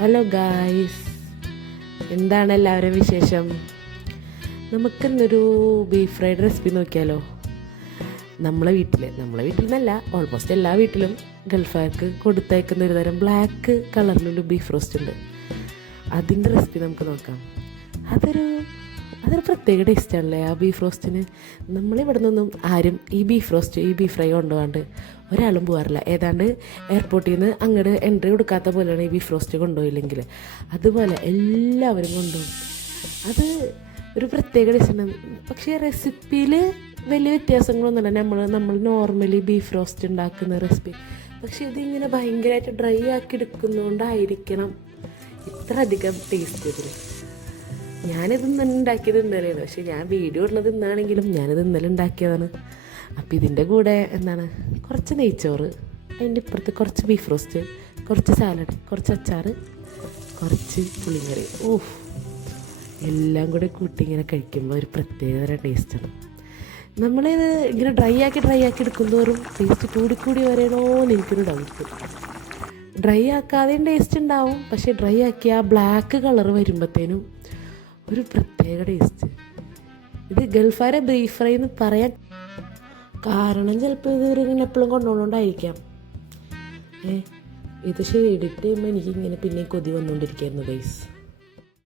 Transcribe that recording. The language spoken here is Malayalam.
ഹലോ ഗായ്സ്, എന്താണ് എല്ലാവരും വിശേഷം? നമുക്കിന്നൊരു ബീഫ് ഫ്രൈഡ് റെസിപ്പി നോക്കിയാലോ? നമ്മളെ വീട്ടിൽ നിന്നല്ല, ഓൾമോസ്റ്റ് എല്ലാ വീട്ടിലും ഗൾഫുകാർക്ക് കൊടുത്തയക്കുന്ന ഒരു തരം ബ്ലാക്ക് കളറിലൊരു ബീഫ് റോസ്റ്റ് ഉണ്ട്. അതിൻ്റെ റെസിപ്പി നമുക്ക് നോക്കാം. അതൊരു പ്രത്യേക ടേസ്റ്റാണല്ലേ ആ ബീഫ് റോസ്റ്റിന്. നമ്മളിവിടെ നിന്നും ആരും ഈ ബീഫ് ഫ്രൈ കൊണ്ടുപോകാണ്ട് ഒരാളും പോകാറില്ല. ഏതാണ്ട് എയർപോർട്ടിൽ നിന്ന് അങ്ങോട്ട് എൻട്രി കൊടുക്കാത്ത പോലെയാണ് ഈ ബീഫ് റോസ്റ്റ് കൊണ്ടുപോയില്ലെങ്കിൽ. അതുപോലെ എല്ലാവരും കൊണ്ടുപോകും. അത് ഒരു പ്രത്യേക ടേസ്റ്റാണ്. പക്ഷേ റെസിപ്പിയിൽ വലിയ വ്യത്യാസങ്ങളൊന്നുമില്ല നമ്മൾ നോർമലി ബീഫ് റോസ്റ്റ് ഉണ്ടാക്കുന്ന റെസിപ്പി. പക്ഷേ ഇതിങ്ങനെ ഭയങ്കരമായിട്ട് ഡ്രൈ ആക്കി എടുക്കുന്നതുകൊണ്ടായിരിക്കണം ഇത്ര അധികം ടേസ്റ്റ് ഇതിന്. ഞാനിത് ഇന്നലെ ഉണ്ടാക്കിയത് ഇന്നലെയാണ്, പക്ഷേ ഞാൻ വീഡിയോ ഇടുന്നത് ഇന്നാണെങ്കിലും ഞാനിത് ഇന്നലെ ഉണ്ടാക്കിയതാണ്. അപ്പോൾ ഇതിൻ്റെ കൂടെ കുറച്ച് നെയ്ച്ചോറ്, അതിൻ്റെ ഇപ്പുറത്ത് കുറച്ച് ബീഫ് റോസ്റ്റ്, കുറച്ച് സാലഡ്, കുറച്ച് അച്ചാർ, കുറച്ച് പുളിങ്കറി. എല്ലാം കൂടെ കൂട്ടി ഇങ്ങനെ കഴിക്കുമ്പോൾ ഒരു പ്രത്യേക ടേസ്റ്റാണ്. നമ്മളിത് ഇങ്ങനെ ഡ്രൈ ആക്കി എടുക്കുന്തോറും ടേസ്റ്റ് കൂടി വരണമെന്ന് എനിക്കൊരു ഡൗട്ട്. ഡ്രൈ ആക്കാതെയും ടേസ്റ്റ് ഉണ്ടാവും, പക്ഷേ ഡ്രൈ ആക്കി ആ ബ്ലാക്ക് കളർ വരുമ്പോഴത്തേനും ഒരു പ്രത്യേക ടേസ്റ്റ്. ഇത് ഗൾഫാരെ ബീഫ് ഫ്രൈ എന്ന് പറയാൻ കാരണം ചിലപ്പോൾ ഇങ്ങനെ എപ്പോഴും കൊണ്ടുപോകണോണ്ടായിരിക്കാം. ഇത് എഡിറ്റ് ചെയ്യുമ്പോൾ എനിക്കിങ്ങനെ പിന്നെ കൊതി വന്നുകൊണ്ടിരിക്കുകയായിരുന്നു ഗൈസ്.